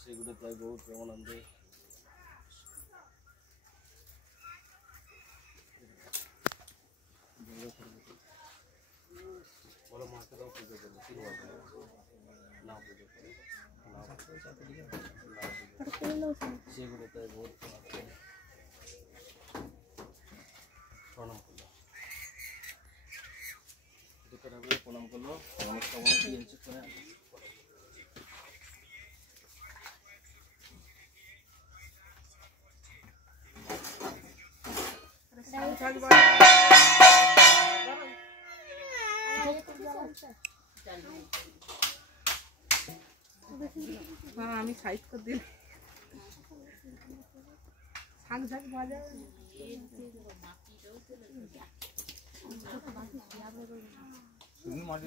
সেগুলো তাই বহুত প্রেমানন্দে বলো মাকে দাও পুজো করবো 3 বার না পুজো করে সেগুলো তাই বহুত প্রণাম করলো প্রণাম করলো নমস্কার বলে কি হয়েছে করে আমি সাইড করে দিই শাক ঝাক ভাজা তুমি মাটি